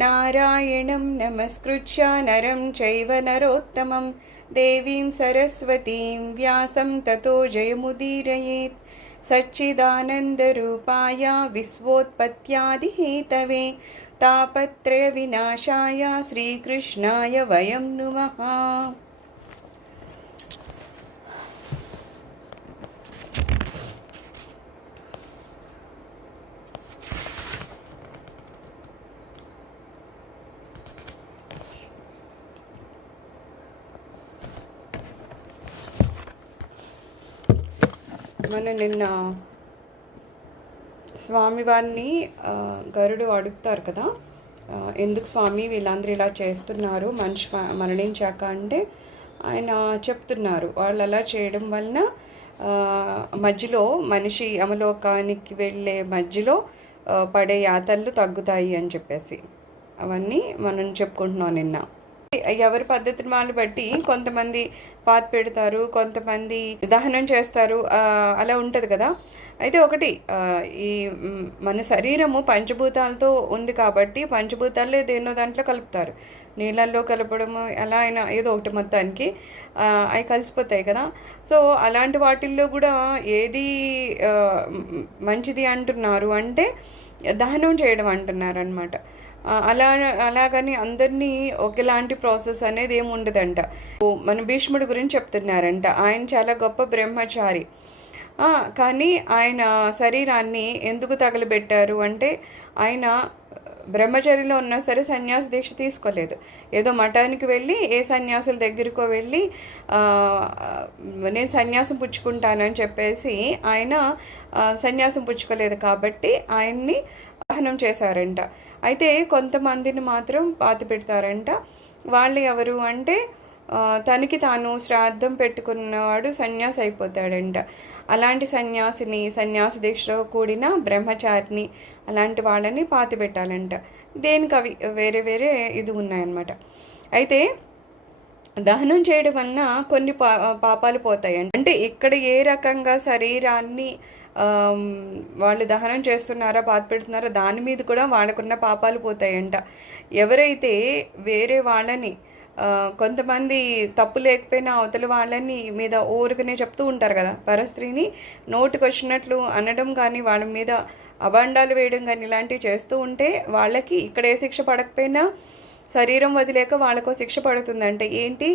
నారాయణం నమస్కృత్య నరం చైవ నరోత్తమం దేవీం సరస్వతీం వ్యాసం తతో జయముదీరయేత్. సచ్చిదానందరూపాయ విశ్వోత్పత్యాదిహేతవే తాపత్రయ వినాశాయ శ్రీకృష్ణాయ వయం నుమః. మన నిన్న స్వామివారిని గరుడు అడుగుతారు కదా, ఎందుకు స్వామి వీళ్ళందరూ ఇలా చేస్తున్నారు మనిషి మరణించాక అంటే ఆయన చెప్తున్నారు వాళ్ళు అలా చేయడం వలన మధ్యలో మనిషి యమలోకానికి వెళ్ళే మధ్యలో పడే యాతనలు తగ్గుతాయి అని చెప్పేసి అవన్నీ మనం చెప్పుకుంటున్నాం నిన్న. ఎవరి పద్ధతిని వాళ్ళు బట్టి కొంతమంది పాత పెడతారు, కొంతమంది దహనం చేస్తారు, అలా ఉంటుంది కదా. అయితే ఒకటి, ఈ మన శరీరము పంచభూతాలతో ఉంది కాబట్టి పంచభూతాల్లో దేన్నో దాంట్లో కలుపుతారు, నీళ్ళల్లో కలపడము ఎలా అయినా ఏదో ఒకటి మొత్తానికి అవి కలిసిపోతాయి కదా. సో అలాంటి వాటిల్లో కూడా ఏది మంచిది అంటున్నారు అంటే దహనం చేయడం అంటున్నారు అనమాట. అలాగని అందరినీ ఒకేలాంటి ప్రాసెస్ అనేది ఏమి ఉండదంట. మన భీష్ముడి గురించి చెప్తున్నారంట, ఆయన చాలా గొప్ప బ్రహ్మచారి, కానీ ఆయన శరీరాన్ని ఎందుకు తగలబెట్టారు అంటే ఆయన బ్రహ్మచర్యలో ఉన్నా సరే సన్యాస దీక్ష తీసుకోలేదు. ఏదో మఠానికి వెళ్ళి ఏ సన్యాసుల దగ్గరకో వెళ్ళి నేను సన్యాసం పుచ్చుకుంటానని చెప్పేసి ఆయన సన్యాసం పుచ్చుకోలేదు కాబట్టి ఆయన్ని దహనం చేశారంట. అయితే కొంతమందిని మాత్రం పాతి పెడతారంట. వాళ్ళు ఎవరు అంటే తనకి తాను శ్రాద్ధం పెట్టుకున్నవాడు సన్యాసి అయిపోతాడంట. అలాంటి సన్యాసిని, సన్యాస దీక్షలో కూడిన బ్రహ్మచారిని, అలాంటి వాళ్ళని పాతి పెట్టాలంట. దేనికి అవి వేరే వేరే ఇది ఉన్నాయన్నమాట. అయితే దహనం చేయడం వలన కొన్ని పాపాలు పోతాయంట. అంటే ఇక్కడ ఏ రకంగా శరీరాన్ని వాళ్ళు దహనం చేస్తున్నారా పాత పెడుతున్నారా దాని మీద కూడా వాళ్ళకున్న పాపాలు పోతాయంట. ఎవరైతే వేరే వాళ్ళని కొంతమంది తప్పు లేకపోయినా అవతల వాళ్ళని మీద ఊరికనే చెప్తూ ఉంటారు కదా, పరస్త్రీని నోటికి వచ్చినట్లు అనడం కానీ వాళ్ళ మీద అభండాలు వేయడం కానీ ఇలాంటివి చేస్తూ ఉంటే వాళ్ళకి ఇక్కడ ఏ శిక్ష పడకపోయినా శరీరం వదిలేక వాళ్ళకో శిక్ష పడుతుందంట. ఏంటి,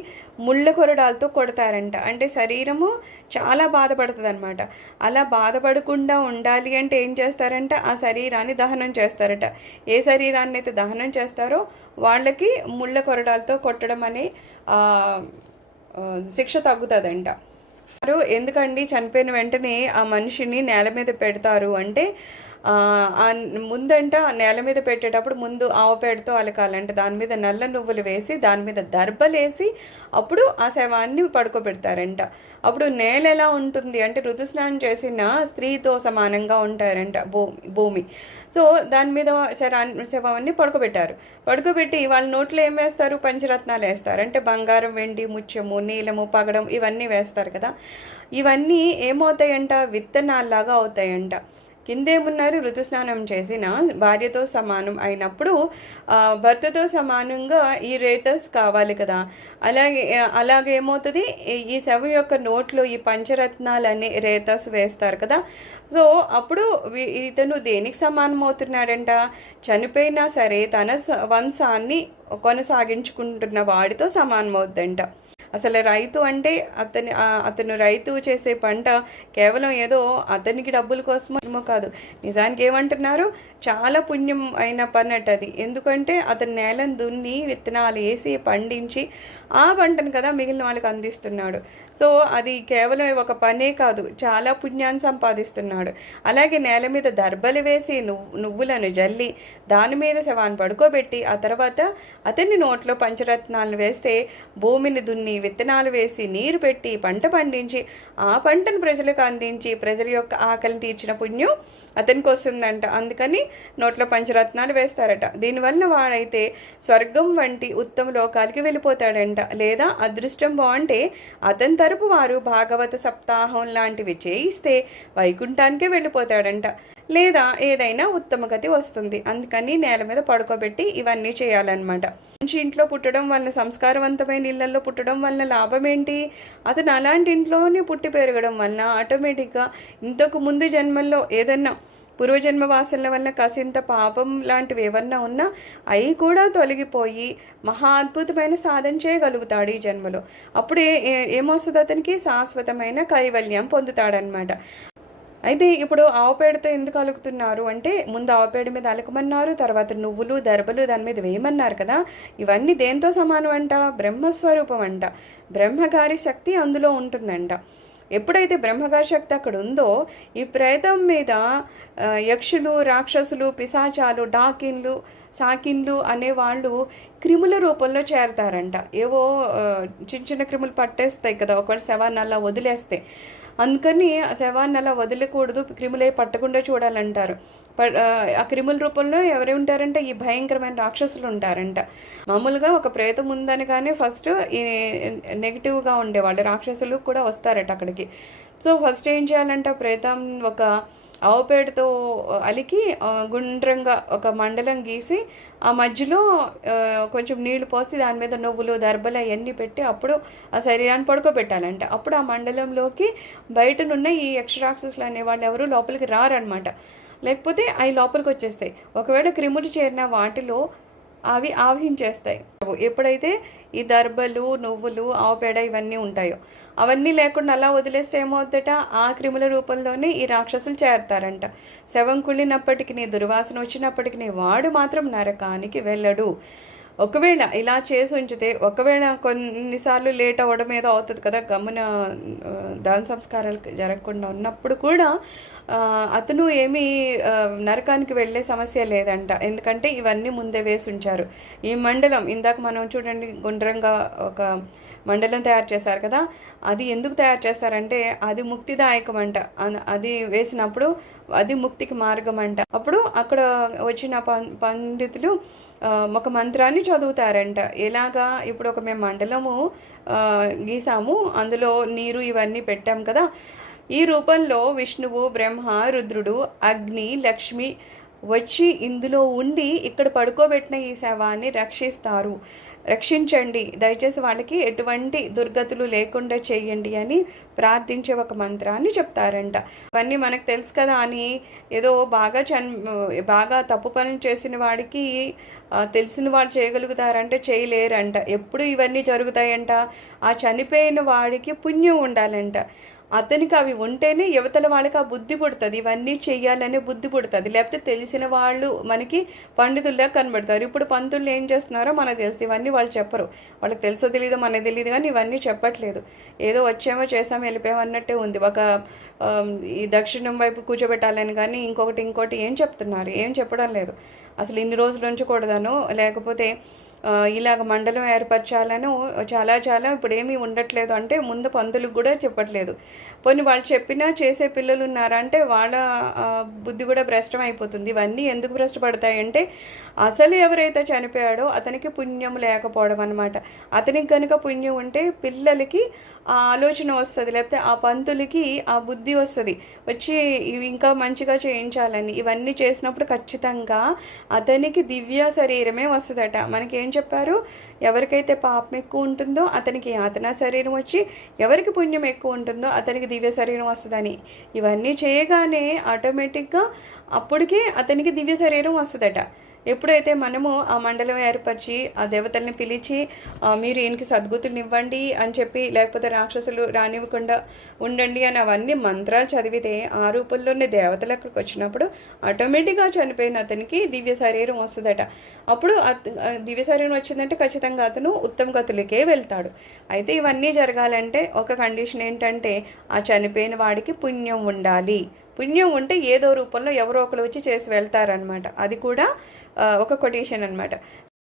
ముళ్ళ కొరడాలతో కొడతారంట. అంటే శరీరము చాలా బాధపడుతుంది అనమాట. అలా బాధపడకుండా ఉండాలి అంటే ఏం చేస్తారంట, ఆ శరీరాన్ని దహనం చేస్తారట. ఏ శరీరాన్ని అయితే దహనం చేస్తారో వాళ్ళకి ముళ్ళ కొరడాలతో కొట్టడం అనే శిక్ష తగ్గుతుందంట. ఎందుకండి చనిపోయిన వెంటనే ఆ మనిషిని నేల మీద పెడతారు అంటే ముందంట నేల మీద పెట్టేటప్పుడు ముందు ఆవు పేడతో అలకాలంటే దాని మీద నల్ల నువ్వులు వేసి దాని మీద దర్బలేసి అప్పుడు ఆ శవాన్ని పడుకోబెడతారంట. అప్పుడు నేల ఎలా ఉంటుంది అంటే ఋతుస్నానం చేసిన స్త్రీతో సమానంగా ఉంటారంట భూమి. సో దాని మీద శవాన్ని పడుకోబెట్టి వాళ్ళ నోట్లో ఏం వేస్తారు, పంచరత్నాలు వేస్తారు. అంటే బంగారం, వెండి, ముత్యము, నీలము, పగడం ఇవన్నీ వేస్తారు కదా. ఇవన్నీ ఏమవుతాయంట, విత్తనాల్లాగా అవుతాయంట. కిందేమున్నారు, ఋతుస్నానం చేసిన భార్యతో సమానం అయినప్పుడు భర్తతో సమానంగా ఈ రేతస్ కావాలి కదా. అలాగే ఏమవుతుంది, ఈ శవం యొక్క నోట్లో ఈ పంచరత్నాలు అనే రేతస్ వేస్తారు కదా. సో అప్పుడు ఇతను దేనికి సమానం అవుతున్నాడంట, చనిపోయినా సరే తన వంశాన్ని కొనసాగించుకుంటున్న వాడితో సమానం అవుద్దంట. అసలు రైతు అంటే అతను రైతు చేసే పంట కేవలం ఏదో అతనికి డబ్బుల కోసమో కాదు, నిజానికి ఏమంటున్నారు, చాలా పుణ్యం అయిన పని అది. ఎందుకంటే అతను నేలను దున్ని విత్తనాలు వేసి పండించి ఆ పంటను కదా మిగిలిన వాళ్ళకి అందిస్తున్నాడు. సో అది కేవలం ఒక పనే కాదు, చాలా పుణ్యాన్ని సంపాదిస్తున్నాడు. అలాగే నేల మీద దర్బలు వేసి నువ్వులను జల్లి దాని మీద శవాన్ని పడుకోబెట్టి ఆ తర్వాత అతన్ని నోట్లో పంచరత్నాలను వేస్తే భూమిని దున్ని విత్తనాలు వేసి నీరు పెట్టి పంట పండించి ఆ పంటను ప్రజలకు అందించి ప్రజల యొక్క ఆకలిని తీర్చిన పుణ్యం అతనికి వస్తుందంట. అందుకని నోట్లో పంచరత్నాలు వేస్తారట. దీనివల్ల వాడైతే స్వర్గం వంటి ఉత్తమ లోకాలకి వెళ్ళిపోతాడంట. లేదా అదృష్టం బాగుంటే అతని తరపు వారు భాగవత సప్తాహం లాంటివి చేయిస్తే వైకుంఠానికే వెళ్ళిపోతాడంట, లేదా ఏదైనా ఉత్తమ గతి వస్తుంది. అందుకని నేల మీద పడుకోబెట్టి ఇవన్నీ చేయాలన్నమాట. మంచి ఇంట్లో పుట్టడం వల్ల, సంస్కారవంతమైన ఇళ్లలో పుట్టడం వల్ల లాభం ఏంటి? అతను అలాంటి ఇంట్లోనే పుట్టి పెరగడం వల్ల ఆటోమేటిక్గా ఇంతకు ముందు జన్మల్లో ఏదన్నా పూర్వజన్మ వాసనల వల్ల కాసింత పాపం లాంటివి ఏమన్నా ఉన్నా అవి కూడా తొలగిపోయి మహా అద్భుతమైన సాధన చేయగలుగుతాడు ఈ జన్మలో. అప్పుడే ఏమొస్తుంది, అతనికి శాశ్వతమైన కైవల్యం పొందుతాడనమాట. అయితే ఇప్పుడు ఆవుపేడతో ఎందుకు అలుకుతున్నారు అంటే, ముందు ఆవుపేడ మీద అలకమన్నారు, తర్వాత నువ్వులు దర్బలు దాని మీద వేయమన్నారు కదా. ఇవన్నీ దేంతో సమానం అంట? బ్రహ్మస్వరూపం అంట. బ్రహ్మగారి శక్తి అందులో ఉంటుందంట. ఎప్పుడైతే బ్రహ్మగారి శక్తి అక్కడ ఉందో, ఈ ప్రేతం మీద యక్షులు, రాక్షసులు, పిశాచాలు, డాకిన్లు, సాకిన్లు అనేవాళ్ళు క్రిముల రూపంలో చేరతారంట. ఏవో చిన్న చిన్న క్రిములు పట్టేస్తాయి కదా ఒకవేళ శవాన్ని అలా వదిలేస్తే. అందుకని ఆ శవాన్ని అలా వదిలేకూడదు, క్రిములే పట్టకుండా చూడాలంటారు. ఆ క్రిముల రూపంలో ఎవరు ఉంటారంటే ఈ భయంకరమైన రాక్షసులు ఉంటారంట. మామూలుగా ఒక ప్రేతం ఉందని కానీ ఫస్ట్ ఈ నెగిటివ్గా ఉండేవాళ్ళు రాక్షసులు కూడా వస్తారట అక్కడికి. సో ఫస్ట్ ఏం చేయాలంట, ప్రేతం ఒక ఆవుపేడతో అలికి గుండ్రంగా ఒక మండలం గీసి ఆ మధ్యలో కొంచెం నీళ్లు పోసి దాని మీద నువ్వులు దర్బలు అవన్నీ పెట్టి అప్పుడు ఆ శరీరాన్ని పడుకోబెట్టాలంట. అప్పుడు ఆ మండలంలోకి బయటనున్న ఈ యక్షరాక్షసులు అనేవాళ్ళు ఎవరు లోపలికి రారనమాట. లేకపోతే అవి లోపలికి వచ్చేస్తాయి. ఒకవేళ క్రిములు చేరిన వాటిలో అవి ఆవహించేస్తాయి. ఎప్పుడైతే ఈ దర్బలు, నువ్వులు, ఆవుపేడ ఇవన్నీ ఉంటాయో అవన్నీ లేకుండా అలా వదిలేస్తే ఏమవుద్దట, ఆ క్రిముల రూపంలోనే ఈ రాక్షసులు చేరతారంట. శవం కుళ్ళినప్పటికీ, దుర్వాసన వచ్చినప్పటికీ వాడు మాత్రం నరకానికి వెళ్ళడు. ఒకవేళ ఇలా చేసి ఉంచితే, ఒకవేళ కొన్నిసార్లు లేట్ అవ్వడం ఏదో అవుతుంది కదా, గమ్మున దాన సంస్కారాలు జరగకుండా ఉన్నప్పుడు కూడా అతను ఏమీ నరకానికి వెళ్ళే సమస్య లేదంట. ఎందుకంటే ఇవన్నీ ముందే వేసి ఉంచారు. ఈ మండలం ఇందాక మనం చూడండి గుండ్రంగా ఒక మండలం తయారు చేశారు కదా, అది ఎందుకు తయారు చేస్తారంటే అది ముక్తిదాయకం అంట. అది వేసినప్పుడు అది ముక్తికి మార్గం అంట. అప్పుడు అక్కడ వచ్చిన పండితులు ఒక మంత్రాన్ని చదువుతారంట. ఎలాగా, ఇప్పుడు ఒక మేము మండలము గీసాము, అందులో నీరు ఇవన్నీ పెట్టాం కదా, ఈ రూపంలో విష్ణువు, బ్రహ్మ, రుద్రుడు, అగ్ని, లక్ష్మి వచ్చి ఇందులో ఉండి ఇక్కడ పడుకోబెట్టిన ఈ శవాన్ని రక్షించండి, దయచేసి వాళ్ళకి ఎటువంటి దుర్గతులు లేకుండా చేయండి అని ప్రార్థించే ఒక మంత్రాన్ని చెప్తారంట. ఇవన్నీ మనకు తెలుసు కదా అని ఏదో బాగా తప్పు పనులు చేసిన వాడికి తెలిసిన వాళ్ళు చేయగలుగుతారంటే చేయలేరంట. ఎప్పుడు ఇవన్నీ జరుగుతాయంట, ఆ చనిపోయిన వాడికి పుణ్యం ఉండాలంట. అతనికి అవి ఉంటేనే యువతల వాళ్ళకి ఆ బుద్ధి పుడుతుంది, ఇవన్నీ చెయ్యాలనే బుద్ధి పుడుతుంది. లేకపోతే తెలిసిన వాళ్ళు మనకి పండితుల్లా కనబడతారు. ఇప్పుడు పంతులు ఏం చేస్తున్నారో మనకు తెలుసు, ఇవన్నీ వాళ్ళు చెప్పరు. వాళ్ళకి తెలుసో తెలియదో మనకు తెలియదు, కానీ ఇవన్నీ చెప్పట్లేదు. ఏదో వచ్చామో చేసామో వెళ్ళిపోయామో అన్నట్టే ఉంది. ఒక ఈ దక్షిణం వైపు కూర్చోబెట్టాలని కానీ ఇంకోటి ఏం చెప్తున్నారు, ఏం చెప్పడం లేదు. అసలు ఇన్ని రోజులు ఉంచకూడదనో లేకపోతే ఇలాగ మండలం ఏర్పరచాలను చాలా ఇప్పుడు ఏమీ ఉండట్లేదు అంటే ముందు పంతులకు కూడా చెప్పట్లేదు. పోనీ వాళ్ళు చెప్పినా చేసే పిల్లలు ఉన్నారంటే వాళ్ళ బుద్ధి కూడా భ్రష్టం అయిపోతుంది. ఇవన్నీ ఎందుకు భ్రష్టపడతాయంటే అసలు ఎవరైతే చనిపోయాడో అతనికి పుణ్యం లేకపోవడం అనమాట. అతనికి కనుక పుణ్యం ఉంటే పిల్లలకి ఆ ఆలోచన వస్తుంది, లేకపోతే ఆ పంతులకి ఆ బుద్ధి వస్తుంది, వచ్చి ఇవి ఇంకా మంచిగా చేయించాలని. ఇవన్నీ చేసినప్పుడు ఖచ్చితంగా అతనికి దివ్య శరీరమే వస్తుందట. మనకేం చెప్పారు, ఎవరికైతే పాపం ఎక్కువ ఉంటుందో అతనికి యాతనా శరీరం వచ్చి, ఎవరికి పుణ్యం ఎక్కువ ఉంటుందో అతనికి దివ్య శరీరం వస్తుందని. ఇవన్నీ చేయగానే ఆటోమేటిక్గా అప్పటికే అతనికి దివ్య శరీరం వస్తుందట. ఎప్పుడైతే మనము ఆ మండలం ఏర్పరిచి ఆ దేవతల్ని పిలిచి మీరు ఈయనకి సద్గతులు ఇవ్వండి అని చెప్పి, లేకపోతే రాక్షసులు రానివ్వకుండా ఉండండి అని అవన్నీ మంత్రాలు చదివితే ఆ రూపంలోనే దేవతలు అక్కడికి వచ్చినప్పుడు ఆటోమేటిక్గా చనిపోయిన అతనికి దివ్య శరీరం వస్తుందట. అప్పుడు దివ్య శరీరం వచ్చిందంటే ఖచ్చితంగా అతను ఉత్తమ గతులకే వెళ్తాడు. అయితే ఇవన్నీ జరగాలంటే ఒక కండిషన్ ఏంటంటే ఆ చనిపోయిన వాడికి పుణ్యం ఉండాలి. పుణ్యం ఉంటే ఏదో రూపంలో ఎవరో ఒకరు వచ్చి చేసి వెళ్తారనమాట. అది కూడా ఒక కొటేషన్ అనమాట.